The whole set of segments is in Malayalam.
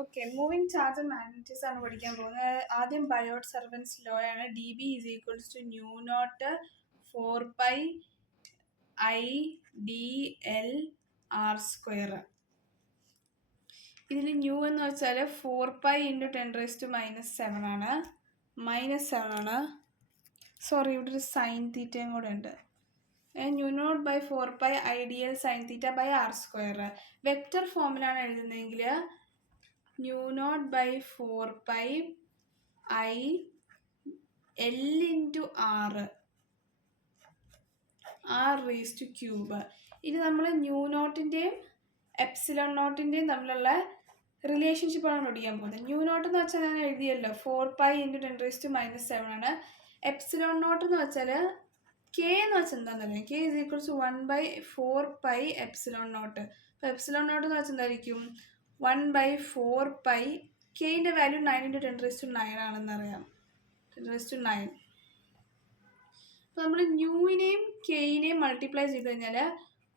Okay, moving charge and magnetics ആണ് പഠിക്കാൻ പോകുന്നത്. ആദ്യം ബയോട്ട് സർവൻസ് ലോ ആണ്. D B is equals to mu naught 4π I d L r square. ഇതിൽ ന്യൂ എന്ന് വെച്ചാൽ 4π × 10⁻⁻7 ആണ്. -7 ആണ്. സോറി, ഇവിടെ ഒരു സൈൻ തീറ്റയും കൂടെ ഉണ്ട്. Mu naught by 4π I d L sine theta by r square. Vector ഫോമിലാണ് എഴുതുന്നതെങ്കിൽ mu naught by 4π I L × r raise to cube. ഇനി നമ്മൾ ന്യൂ നോട്ടിൻ്റെയും എപ്സിലോൺ നോട്ടിൻ്റെയും തമ്മിലുള്ള റിലേഷൻഷിപ്പാണ് പഠിക്കാൻ പോകുന്നത്. ന്യൂ നോട്ട് എന്ന് വെച്ചാൽ ഞാൻ എഴുതിയല്ലോ 4π × 10⁻⁻7 ആണ്. എപ്സിലോൺ നോട്ട് എന്ന് വെച്ചാൽ കെ എന്ന് വെച്ചാൽ എന്താണെന്നറിയാം. K is equals 1/4π epsilon naught. അപ്പോൾ എപ്സിലോൺ നോട്ട് എന്ന് വെച്ചാൽ എന്തായിരിക്കും 1/4π. കെൻ്റെ വാല്യൂ 9 × 10⁻9 ആണെന്നറിയാം. 10⁹. അപ്പോൾ നമ്മൾ ന്യൂവിനെയും കെയിനെയും മൾട്ടിപ്ലൈ ചെയ്ത് കഴിഞ്ഞാൽ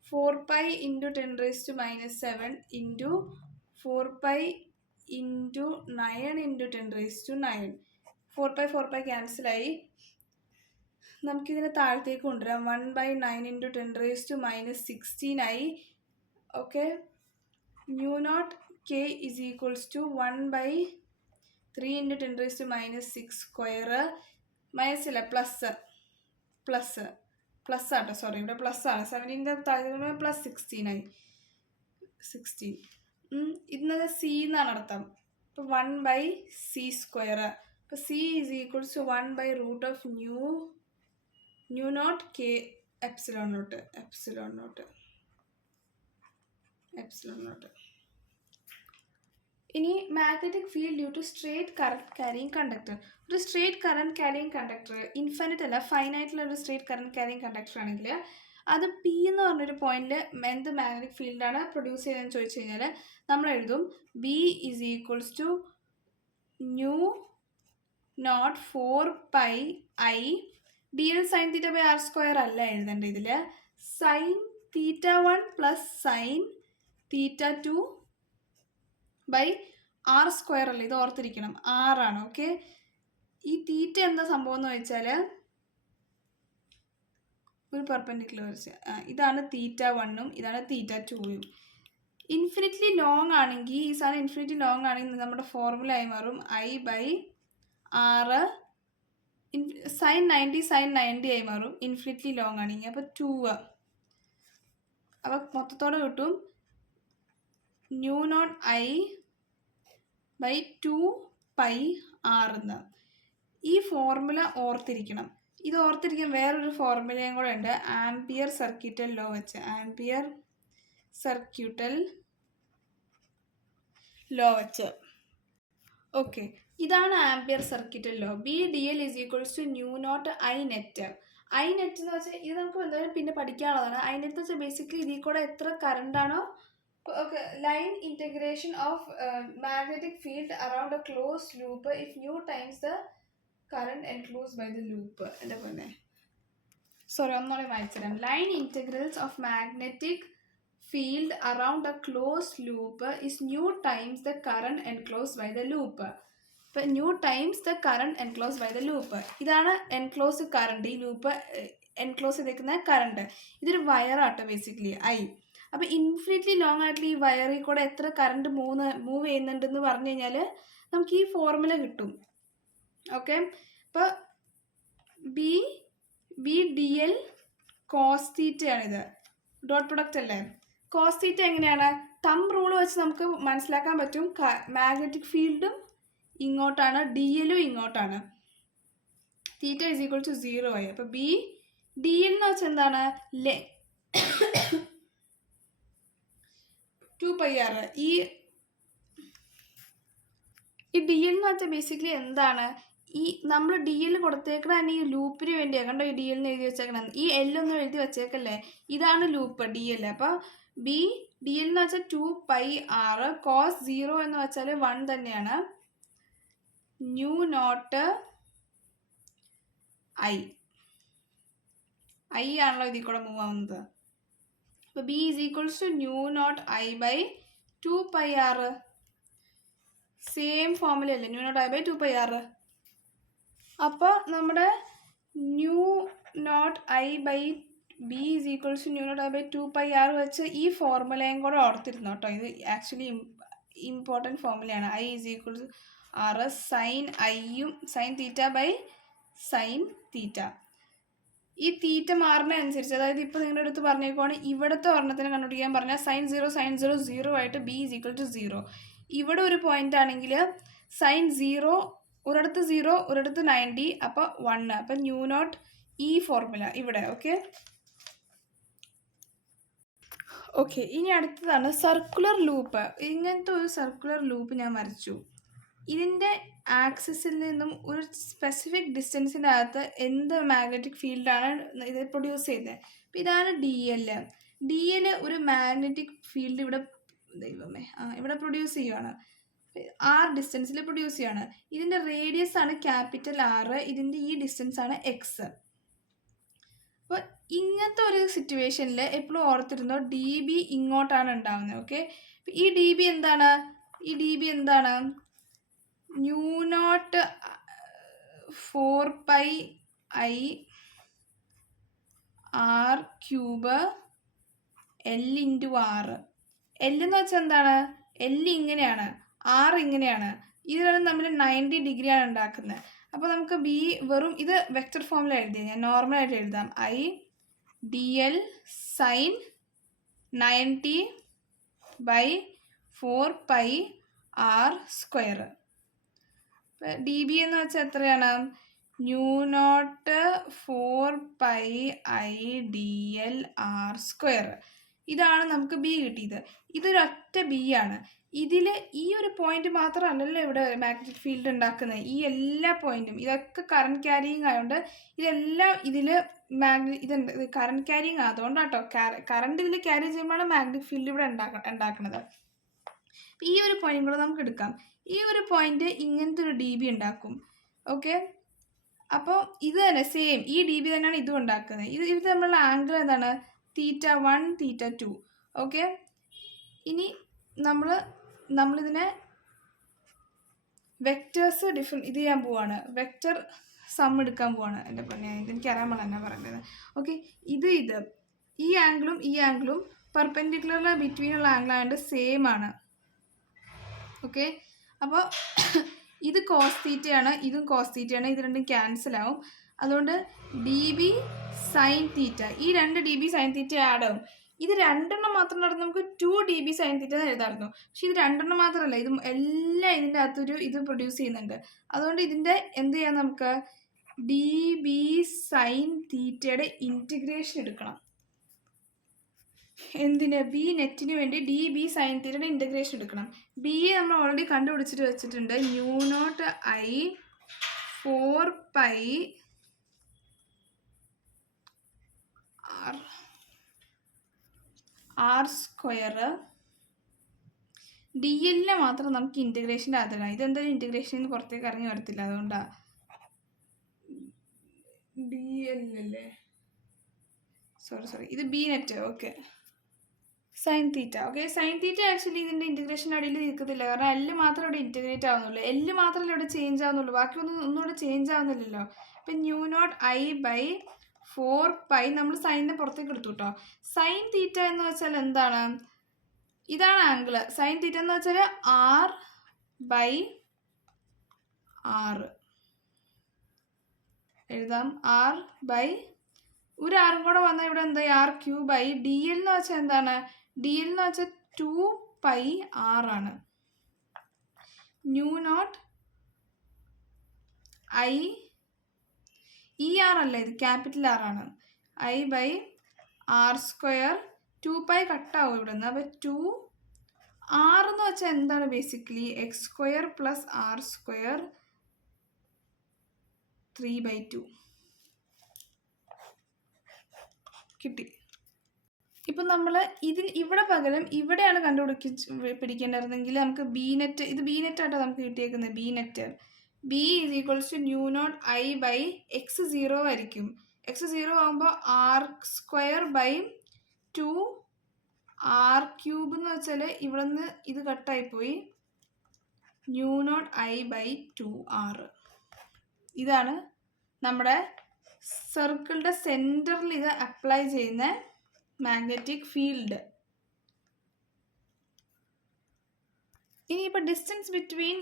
4π × 10⁻⁷ ഇൻറ്റു 4π × 9 × 10⁹. 4π ക്യാൻസലായി. നമുക്കിതിനെ താഴത്തേക്ക് കൊണ്ടുവരാം. 1/9 × 10⁻16 ആയി. Okay, mu naught k is equals to 1/3 × 10⁻6 square. Minus ഇല്ല, പ്ലസ് ആട്ടോ, സോറി, ഇവിടെ പ്ലസ് ആണ്. 17 താഴെ പ്ലസ് 16 ആയി. 16 ഇതിനത് സി എന്നാണ് അർത്ഥം. ഇപ്പോൾ 1/c സ്ക്വയർ. അപ്പോൾ C is equals to 1/√of mu naught K epsilon naught. ഇനി magnetic field due to straight current carrying conductor. ഒരു straight current carrying conductor, infinite അല്ല ഫൈനൈറ്റുള്ള ഒരു സ്ട്രേറ്റ് കറണ്ട് ക്യാരിയിങ് കണ്ടക്ടർ ആണെങ്കിൽ അത് പി എന്ന് പറഞ്ഞൊരു പോയിന്റിൽ എന്ത് മാഗ്നറ്റിക് ഫീൽഡാണ് പ്രൊഡ്യൂസ് ചെയ്തതെന്ന് ചോദിച്ചു കഴിഞ്ഞാൽ നമ്മൾ എഴുതും B is equals to mu naught 4π I dl sine theta by r square അല്ല എഴുതേണ്ടത്. ഇതിൽ sine θ1 plus sine θ2 by r square അല്ല, ഇത് ഓർത്തിരിക്കണം, r ആണ്. ഓക്കെ, ഈ തീറ്റ എന്താ സംഭവം എന്ന് വെച്ചാൽ ഒരു പെർപെൻഡിക്കുലർ വരച്ച് ഇതാണ് θ1ഉം ഇതാണ് θ2ഉം. ഇൻഫിനിറ്റ്ലി ലോങ് ആണെങ്കിൽ ഈ സാധനം ഇൻഫിനിറ്റ്ലി ലോങ് ആണെങ്കിൽ നമ്മുടെ ഫോർമുല ആയി മാറും I/r സൈൻ 90 ആയി മാറും ഇൻഫിനിറ്റ്ലി ലോങ് ആണെങ്കിൽ. അപ്പോൾ 2. അപ്പോൾ മൊത്തത്തോടെ കിട്ടും ന്യൂ നോട്ട് I/2πr എന്ന്. ഈ ഫോർമുല ഓർത്തിരിക്കണം. ഇത് ഓർത്തിരിക്കാൻ വേറൊരു ഫോർമുലയും കൂടെ ഉണ്ട്, ആംപിയർ സർക്യൂട്ടൽ ലോ വെച്ച്. ഓക്കെ, ഇതാണ് ampere circuital law. B D L is equals to mu naught I net. I net എന്ന് വെച്ചാൽ ഇത് നമുക്ക് എന്തായാലും പിന്നെ പഠിക്കാനുള്ളതാണ്. I നെറ്റ് എന്ന് വെച്ചാൽ ബേസിക്കലി ഇതിൽ കൂടെ എത്ര കറണ്ട് ആണോ, line integration of magnetic field around a close loop if mu times the current enclosed by the loop. എൻ്റെ പോലെ സോറി, ഒന്നുകൂടെ വായിച്ചുതരാം. Line integrals of magnetic field around a close loop is mu times the current enclosed by the loop. ഇപ്പം mu times the current enclosed by the loop. ഇതാണ് എൻക്ലോസ് കറണ്ട്. ഈ ലൂപ്പ് എൻക്ലോസ് ചെയ്തേക്കുന്ന കറണ്ട്. ഇതൊരു വയറാട്ടോ ബേസിക്കലി I. അപ്പോൾ ഇൻഫിനിറ്റ്ലി ലോങ് ആയിട്ടുള്ള ഈ വയറിൽ കൂടെ എത്ര കറണ്ട് മൂവ് ചെയ്യുന്നുണ്ടെന്ന് പറഞ്ഞു കഴിഞ്ഞാൽ നമുക്ക് ഈ ഫോർമുല കിട്ടും. ഓക്കെ, അപ്പോൾ ബി ഡി എൽ കോസ് തീറ്റയാണിത്. ഡോട്ട് പ്രൊഡക്റ്റ് അല്ലേ. കോസ് തീറ്റ എങ്ങനെയാണ്? റൂൾ വെച്ച് നമുക്ക് മനസ്സിലാക്കാൻ പറ്റും. മാഗ്നറ്റിക് ഫീൽഡും ഇങ്ങോട്ടാണ്, ഡി എല്ലും ഇങ്ങോട്ടാണ്. തീറ്റ ഈസ് ഈക്വൽ ടു 0 ആയി. അപ്പോൾ ബി ഡി എൽ എന്ന് വെച്ചാൽ എന്താണ്? 2πr. ഈ ഡി എൽ എന്ന് വെച്ചാൽ ബേസിക്കലി എന്താണ്? ഈ നമ്മൾ ഡി എൽ കൊടുത്തേക്കണ തന്നെ ഈ ലൂപ്പിന് വേണ്ടിയാണ്. കണ്ടോ ഈ ഡി എല്ലിന് എഴുതി വെച്ചേക്കണം. ഈ എല്ലൊന്നും എഴുതി വെച്ചേക്കല്ലേ, ഇതാണ് ലൂപ്പ് ഡി എൽ. അപ്പോൾ ബി ഡി എൽ എന്ന് വെച്ചാൽ 2πr. കോസ് 0 എന്ന് വെച്ചാൽ 1 തന്നെയാണ്. ന്യൂ നോട്ട് I ആണല്ലോ ഇതിൽ കൂടെ മൂവ് ആവുന്നത്. അപ്പോൾ B is equals to mu naught I/2πr. Same ഫോമുലയല്ലേ mu naught I by 2πr. അപ്പോൾ നമ്മുടെ mu naught I by B is equals to mu naught I by 2πr വെച്ച് ഈ ഫോർമുലയും കൂടെ ഓർത്തിരുന്നു കേട്ടോ. ഇത് ആക്ച്വലി ഇമ്പോർട്ടൻറ്റ് ഫോർമുലയാണ്. I is equal to R sine ഐയും sine theta by sine theta. ഈ തീറ്റ മാറുന്ന അനുസരിച്ച്, അതായത് ഇപ്പോൾ നിങ്ങളുടെ അടുത്ത് പറഞ്ഞേക്കുവാണ് ഇവിടുത്തെ ഒരെണ്ണത്തിന് കണ്ടുപിടിക്കാൻ പറഞ്ഞാൽ സൈൻ 0 0 ആയിട്ട് ബി ഈസ് ഈക്വൽ ടു 0. ഇവിടെ ഒരു പോയിന്റ് ആണെങ്കിൽ സൈൻ 0 ഒരിടത്ത് 0 ഒരിടത്ത് 90, അപ്പോൾ 1. അപ്പം ന്യൂ നോട്ട് ഈ ഫോർമുല ഇവിടെ. ഓക്കെ ഇനി അടുത്തതാണ് സർക്കുലർ ലൂപ്പ്. ഇങ്ങനത്തെ ഒരു സർക്കുലർ ലൂപ്പ് ഞാൻ വരച്ചു. ഇതിൻ്റെ ആക്സിസിൽ നിന്നും ഒരു സ്പെസിഫിക് ഡിസ്റ്റൻസിൻ്റെ അകത്ത് എന്ത് മാഗ്നറ്റിക് ഫീൽഡാണ് ഇത് പ്രൊഡ്യൂസ് ചെയ്യുന്നത്. അപ്പം ഇതാണ് ഡി എൽ ഒരു മാഗ്നറ്റിക് ഫീൽഡ് ഇവിടെ ഇവിടെ പ്രൊഡ്യൂസ് ചെയ്യുകയാണ്. ആർ ഡിസ്റ്റൻസിൽ പ്രൊഡ്യൂസ് ചെയ്യുകയാണ്. ഇതിൻ്റെ റേഡിയസ് ആണ് ക്യാപിറ്റൽ ആർ, ഇതിൻ്റെ ഈ ഡിസ്റ്റൻസ് ആണ് എക്സ്. അപ്പോൾ ഇങ്ങനത്തെ ഒരു സിറ്റുവേഷനിൽ എപ്പോഴും ഓർത്തിരുന്നോ ഡി ബി ഇങ്ങോട്ടാണ് ഉണ്ടാവുന്നത്. ഓക്കെ ഈ ഡി ബി എന്താണ് mu naught 4πi r cube L into R. L എന്ന് വെച്ചാൽ എന്താണ്, എൽ ഇങ്ങനെയാണ്, ആർ ഇങ്ങനെയാണ്. ഇത് രണ്ടും തമ്മിൽ 90 ഡിഗ്രിയാണ് ഉണ്ടാക്കുന്നത്. അപ്പോൾ നമുക്ക് ബി വെറും ഇത് വെക്റ്റർ ഫോമിൽ എഴുതിയാൽ ഞാൻ നോർമലായിട്ട് എഴുതാം. I D L sine 90 by 4π r square. D B എന്ന് വെച്ചാൽ എത്രയാണ്, mu naught 4πi dl r square. ഇതാണ് നമുക്ക് ബി കിട്ടിയത്. ഇതൊരൊറ്റ ബി ആണ്. ഇതിൽ ഈ ഒരു പോയിന്റ് മാത്രമല്ലല്ലോ ഇവിടെ മാഗ്നറ്റിക് ഫീൽഡ് ഉണ്ടാക്കുന്നത്. ഈ എല്ലാ പോയിന്റും ഇതൊക്കെ കറണ്ട് ക്യാരിയിങ് ആയതുകൊണ്ട് ഇതെല്ലാം ഇതിൽ ഇതുണ്ട്, കറണ്ട് ക്യാരിയിങ് ആയതുകൊണ്ടാട്ടോ. കറണ്ട് ഇതിൽ ക്യാരി ചെയ്യുമ്പോഴാണ് മാഗ്നറ്റിക് ഫീൽഡ് ഇവിടെ ഉണ്ടാക്കുന്നത്. ഈ ഒരു പോയിന്റ് കൂടെ നമുക്ക് എടുക്കാം. ഈ ഒരു പോയിന്റ് ഇങ്ങനത്തെ ഒരു ഡി ബി ഉണ്ടാക്കും. ഓക്കെ അപ്പോൾ ഇത് തന്നെ സെയിം ഈ ഡി ബി തന്നെയാണ് ഇതും ഉണ്ടാക്കുന്നത്. ഇത് തമ്മിലുള്ള ആംഗിൾ എന്താണ്, θ1 θ2. ഓക്കെ ഇനി നമ്മളിതിനെ വെക്റ്റേഴ്സ് ഇത് ചെയ്യാൻ പോവാണ്, വെക്റ്റർ സം എടുക്കാൻ പോവാണ്. എൻ്റെ പൊന്നെ എനിക്കറിയാൻ പാടില്ല എന്നാ പറയുന്നത്. ഓക്കെ ഇത് ഈ ആംഗിളും പെർപെൻഡിക്കുലർ ബിറ്റ്വീനുള്ള ആംഗിൾ ആയതുകൊണ്ട് സെയിം ആണ്. ഓക്കെ അപ്പോൾ ഇത് കോസ് തീറ്റയാണ്, ഇതും കോസ് തീറ്റയാണ്. ഇത് രണ്ടും ക്യാൻസൽ ആവും. അതുകൊണ്ട് ഡി ബി സൈൻ തീറ്റ, ഈ 2 dB സൈൻ തീറ്റ ആഡ് ആവും. ഇത് 2 മാത്രം നടന്ന് നമുക്ക് 2 dB സൈൻ തീറ്റ എഴുതാമായിരുന്നു. പക്ഷെ ഇത് 2 മാത്രമല്ല, ഇത് എല്ലാം ഇതിൻ്റെ അകത്തൊരു ഇത് പ്രൊഡ്യൂസ് ചെയ്യുന്നുണ്ട്. അതുകൊണ്ട് ഇതിൻ്റെ എന്ത് ചെയ്യാം, നമുക്ക് ഡി ബി സൈൻ തീറ്റയുടെ ഇൻറ്റിഗ്രേഷൻ എടുക്കണം. എന്തിന്, ബി നെറ്റിന് വേണ്ടി ഡി ബി സൈൻ തീറ്റയുടെ ഇൻറ്റഗ്രേഷൻ എടുക്കണം. ബി നമ്മൾ ഓൾറെഡി കണ്ടുപിടിച്ചിട്ട് വെച്ചിട്ടുണ്ട്. Mu naught I 4π r square. D എല്ലിനെ മാത്രം നമുക്ക് ഇൻറ്റഗ്രേഷൻ്റെ അകത്തിടാം. ഇതെന്തായാലും ഇൻറ്റഗ്രേഷനിൽ പുറത്തേക്ക് ഇറങ്ങി വരത്തില്ല, അതുകൊണ്ടാണ് ഡി എല്ലല്ലേ, സോറി ഇത് B net. Okay sine theta. Okay sine theta actually ഇതിൻ്റെ ഇൻറ്റഗ്രേഷൻ അടിയിൽ നിൽക്കത്തില്ല, കാരണം എല്ല് മാത്രമേ ഇവിടെ ഇൻറ്റഗ്രേറ്റ് ആവുന്നുള്ളൂ. എല്ല് മാത്രമല്ലേ ഇവിടെ ചേഞ്ച് ആവുന്നുള്ളൂ, ബാക്കിയൊന്നും ഇവിടെ ചേഞ്ച് ആവുന്നില്ലല്ലോ. ഇപ്പം ന്യൂ നോട്ട് ഐ ബൈ 4π നമ്മൾ സൈനിനെ പുറത്തേക്ക് എടുത്തു കേട്ടോ. സൈൻ തീറ്റ എന്ന് വെച്ചാൽ എന്താണ്, ഇതാണ് ആംഗിൾ. സൈൻ തീറ്റ എന്ന് വെച്ചാൽ r ബൈ r എഴുതാം. r ബൈ ഒരു ആറും കൂടെ വന്നാൽ ഇവിടെ എന്താ, r ക്യൂബ് ആയി. ഡി എൽ എന്ന് വെച്ചാൽ എന്താണ്, ഡി എൽ എന്ന് വെച്ചാൽ 2π r ആണ്. ന്യൂ നോട്ട് ഐ, ഈ ആർ അല്ല, ഇത് ക്യാപിറ്റൽ ആർ ആണ്. I by r square. 2π കട്ടാവും ഇവിടെ നിന്ന്. അപ്പോൾ 2r എന്ന് വെച്ചാൽ എന്താണ്, basically X square plus r square 3/2 കിട്ടി. ഇപ്പം നമ്മൾ ഇവിടെ പകരം ഇവിടെയാണ് പിടിക്കേണ്ടിരുന്നെങ്കിൽ നമുക്ക് ബി നെറ്റ്, ഇത് ബി നെറ്റ് ആട്ടോ നമുക്ക് കിട്ടിയേക്കുന്നത്. B net B is equals to mu naught I by X 0 ആയിരിക്കും. എക്സ് 0 ആകുമ്പോൾ r square by 2 r cube എന്ന് വെച്ചാൽ ഇവിടെ നിന്ന് ഇത് കട്ടായിപ്പോയി. μ0I/2r. ഇതാണ് നമ്മുടെ സർക്കിളിൻ്റെ സെൻറ്ററിൽ ഇത് അപ്ലൈ ചെയ്യുന്ന മാഗ്നറ്റിക് ഫീൽഡ്. ഇനിയിപ്പോൾ ഡിസ്റ്റൻസ് ബിറ്റ്വീൻ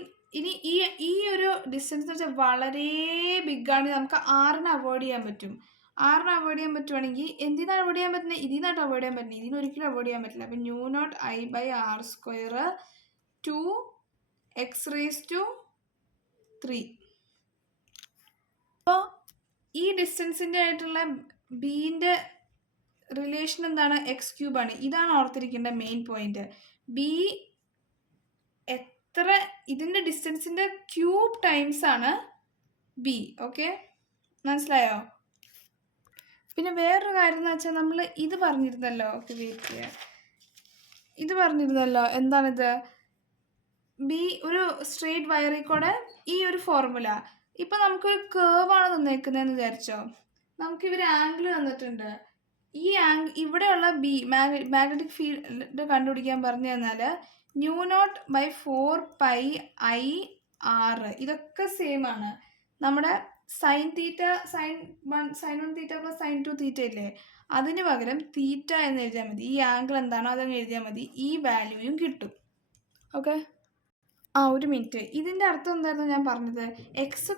ഈ ഒരു ഡിസ്റ്റൻസ് എന്ന് വെച്ചാൽ വളരെ ബിഗാണ്. നമുക്ക് ആറിനെ അവോയ്ഡ് ചെയ്യാൻ പറ്റും. ആറിനെ അവോയ്ഡ് ചെയ്യാൻ പറ്റുവാണെങ്കിൽ എന്തിനാണ് അവോയ്ഡ് ചെയ്യാൻ പറ്റുന്നത്? ഇതിനായിട്ട് അവോയ്ഡ് ചെയ്യാൻ പറ്റുന്നത്. ഇതിനൊരിക്കലും അവോയ്ഡ് ചെയ്യാൻ പറ്റില്ല. അപ്പം μ0I/r² 2x⁻3. അപ്പോൾ ഈ ഡിസ്റ്റൻസിൻ്റെ ആയിട്ടുള്ള ബീൻ്റെ റിലേഷൻ എന്താണ്? x³ ആണ്. ഇതാണ് ഓർത്തിരിക്കേണ്ട മെയിൻ പോയിന്റ്. ബി എത്ര ഇതിൻ്റെ ഡിസ്റ്റൻസിൻ്റെ ക്യൂബ് ടൈംസ് ആണ് ബി. ഓക്കെ, മനസ്സിലായോ? പിന്നെ വേറൊരു കാര്യം എന്ന് വെച്ചാൽ നമ്മൾ ഇത് പറഞ്ഞിരുന്നല്ലോ. ഓക്കെ, വെയിറ്റ് ചെയ്യാം. ഇത് പറഞ്ഞിരുന്നല്ലോ, എന്താണിത്? ബി ഒരു സ്ട്രെയിറ്റ് വയറിൽ കൂടെ ഈ ഒരു ഫോർമുല. ഇപ്പം നമുക്കൊരു കേർവാണ് തന്നേക്കുന്നതെന്ന് വിചാരിച്ചോ. നമുക്കിവർ ആംഗിൾ തന്നിട്ടുണ്ട്. ഈ ഇവിടെയുള്ള ബി മാഗ്നറ്റിക് ഫീൽഡ് കണ്ടുപിടിക്കാൻ പറഞ്ഞു തന്നാൽ μ0/4πIr. ഇതൊക്കെ സെയിം ആണ്. നമ്മുടെ sin 1 തീറ്റ പ്ലസ് sin 2 തീറ്റ ഇല്ലേ, അതിന് പകരം തീറ്റ എന്ന് എഴുതിയാൽ മതി. ഈ ആംഗിൾ എന്താണോ അതങ്ങ് എഴുതിയാൽ മതി. ഈ വാല്യൂയും കിട്ടും. ഓക്കെ, ഒരു മിനിറ്റ്. ഇതിൻ്റെ അർത്ഥം എന്തായിരുന്നു ഞാൻ പറഞ്ഞത്? എക്സ്